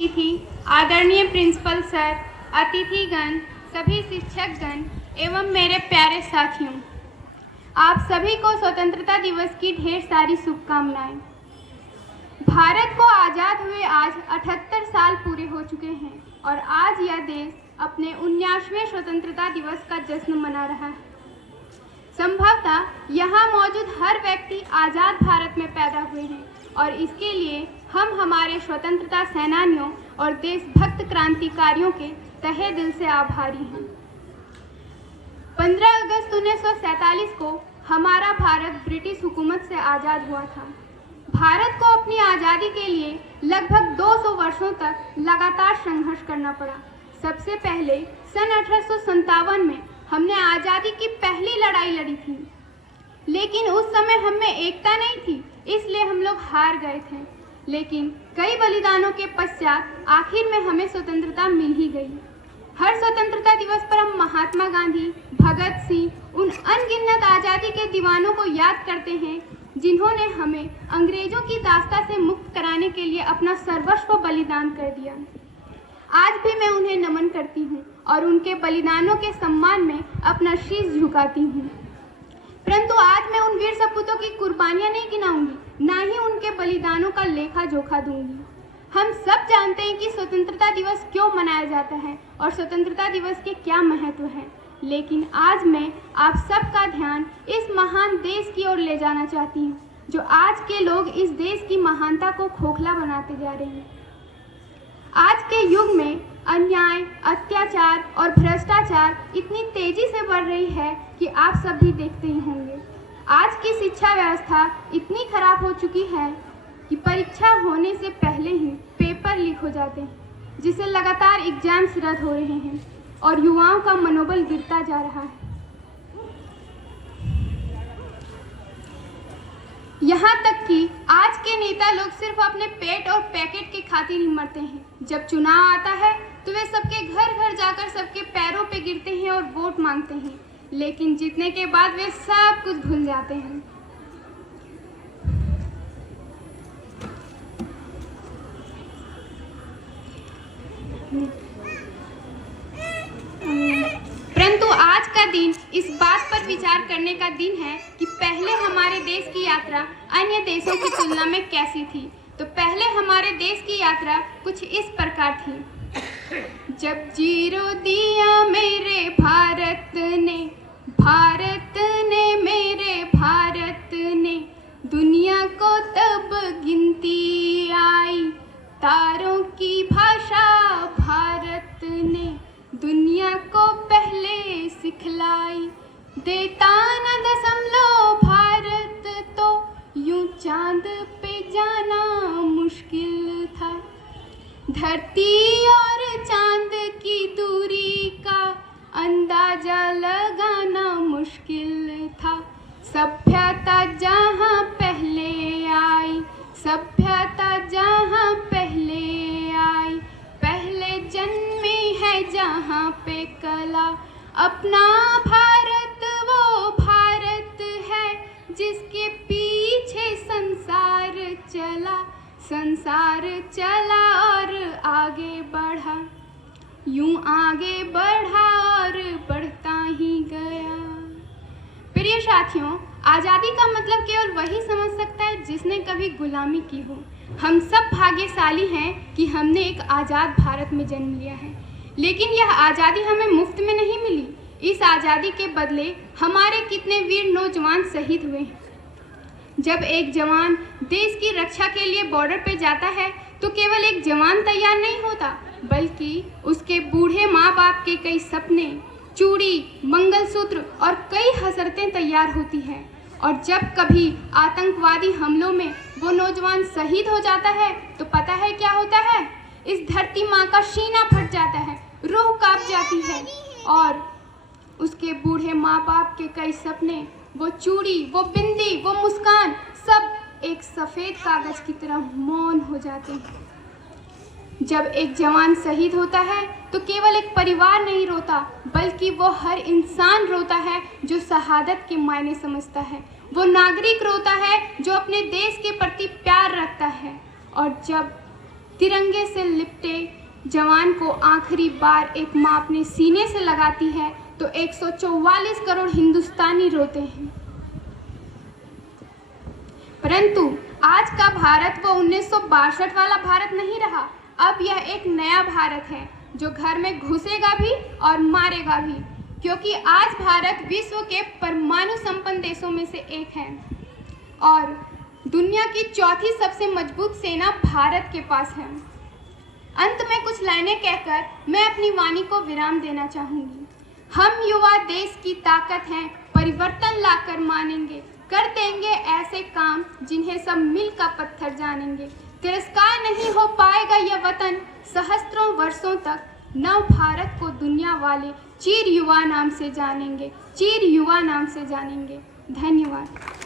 थी आदरणीय principal sir, अतिथिगण, सभी शिक्षकगण एवं मेरे प्यारे साथियों, आप सभी को स्वतंत्रता दिवस की ढेर सारी शुभकामनाएं। भारत को आज़ाद हुए आज 78 साल पूरे हो चुके हैं और आज यह देश अपने 79वें स्वतंत्रता दिवस का जश्न मना रहा है। संभवतः यहाँ मौजूद हर व्यक्ति आज़ाद भारत में पैदा हुए हैं और इसके लिए हम हमारे स्वतंत्रता सेनानियों और देशभक्त क्रांतिकारियों के तहे दिल से आभारी हैं। 15 अगस्त 1947 को हमारा भारत ब्रिटिश हुकूमत से आज़ाद हुआ था। भारत को अपनी आज़ादी के लिए लगभग 200 वर्षों तक लगातार संघर्ष करना पड़ा। सबसे पहले सन 1857 में हमने आज़ादी की पहली लड़ाई लड़ी थी, लेकिन उस समय हम में एकता नहीं थी, इसलिए हम लोग हार गए थे। लेकिन कई बलिदानों के पश्चात आखिर में हमें स्वतंत्रता मिल ही गई। हर स्वतंत्रता दिवस पर हम महात्मा गांधी, भगत सिंह, उन अनगिनत आज़ादी के दीवानों को याद करते हैं जिन्होंने हमें अंग्रेजों की दास्ता से मुक्त कराने के लिए अपना सर्वस्व बलिदान कर दिया। आज भी मैं उन्हें नमन करती हूँ और उनके बलिदानों के सम्मान में अपना शीश झुकाती हूँ। परंतु आज मैं उन वीर सपूतों की कुर्बानियां नहीं गिनाऊंगी, ना ही उनके बलिदानों का लेखा जोखा दूंगी। हम सब जानते हैं कि स्वतंत्रता दिवस क्यों मनाया जाता है और स्वतंत्रता दिवस के क्या महत्व है, लेकिन आज मैं आप सबका ध्यान इस महान देश की ओर ले जाना चाहती हूँ, जो आज के लोग इस देश की महानता को खोखला बनाते जा रहे हैं। आज के युग में अन्याय, अत्याचार और भ्रष्टाचार इतनी तेजी से बढ़ रही है कि आप सब भी देखते ही होंगे। आज की शिक्षा व्यवस्था इतनी खराब हो चुकी है कि परीक्षा होने से पहले ही पेपर लीक हो जाते हैं, जिससे लगातार एग्जाम्स रद्द हो रहे हैं और युवाओं का मनोबल गिरता जा रहा है। यहाँ तक कि आज के नेता लोग सिर्फ अपने पेट और पैकेट के खातिर ही मरते हैं। जब चुनाव आता है तो वे सबके घर घर जाकर सबके पैरों पे गिरते हैं और वोट मांगते हैं, लेकिन जीतने के बाद वे सब कुछ भूल जाते हैं। परंतु आज का दिन इस बात पर विचार करने का दिन है कि पहले हमारे देश की यात्रा अन्य देशों की तुलना में कैसी थी। तो पहले हमारे देश की यात्रा कुछ इस प्रकार थी। जब जीरो दिया मेरे भारत ने मेरे भारत ने, दुनिया को तब गिनती आई, तारों की भाषा भारत ने दुनिया को पहले सिखलाई। देता न दशमलव भारत तो यूं चांद पे जाना मुश्किल था। धरती और चांद की दूरी का अंदाजा लगाना मुश्किल था। सभ्यता जहाँ पहले आई, सभ्यता जहाँ पहले आई, पहले जन्मी है जहाँ पे कला। अपना भारत वो भारत है जिसके पीछे संसार चला और आगे बढ़ा, यूं आगे बढ़ा और बढ़ता ही गया। प्रिय साथियों, आज़ादी का मतलब केवल वही समझ सकता है जिसने कभी गुलामी की हो। हम सब भाग्यशाली हैं कि हमने एक आज़ाद भारत में जन्म लिया है, लेकिन यह आज़ादी हमें मुफ्त में नहीं मिली। इस आज़ादी के बदले हमारे कितने वीर नौजवान शहीद हुए हैं। जब एक जवान देश की रक्षा के लिए बॉर्डर पे जाता है तो केवल एक जवान तैयार नहीं होता, बल्कि उसके बूढ़े माँ बाप के कई सपने, चूड़ी, मंगलसूत्र और कई हसरतें तैयार होती हैं। और जब कभी आतंकवादी हमलों में वो नौजवान शहीद हो जाता है तो पता है क्या होता है? इस धरती माँ का सीना फट जाता है, रूह कांप जाती है और उसके बूढ़े माँ बाप के कई सपने, वो चूड़ी, वो बिंदी, वो मुस्कान, सब एक सफ़ेद कागज की तरह मौन हो जाते हैं। जब एक जवान शहीद होता है तो केवल एक परिवार नहीं रोता, बल्कि वो हर इंसान रोता है जो शहादत के मायने समझता है। वो नागरिक रोता है जो अपने देश के प्रति प्यार रखता है। और जब तिरंगे से लिपटे जवान को आखिरी बार एक माँ अपने सीने से लगाती है तो 144 करोड़ हिंदुस्तानी रोते हैं। परंतु आज का भारत वो 1962 वाला भारत नहीं रहा। अब यह एक नया भारत है जो घर में घुसेगा भी और मारेगा भी, क्योंकि आज भारत विश्व के परमाणु संपन्न देशों में से एक है और दुनिया की चौथी सबसे मजबूत सेना भारत के पास है। अंत में कुछ लाइनें कहकर मैं अपनी वाणी को विराम देना चाहूँगी। हम युवा देश की ताकत हैं, परिवर्तन लाकर मानेंगे, कर देंगे ऐसे काम जिन्हें सब मिल का पत्थर जानेंगे। तिरस्कार नहीं हो पाएगा यह वतन सहस्त्रों वर्षों तक, नव भारत को दुनिया वाले चीर युवा नाम से जानेंगे, चीर युवा नाम से जानेंगे। धन्यवाद।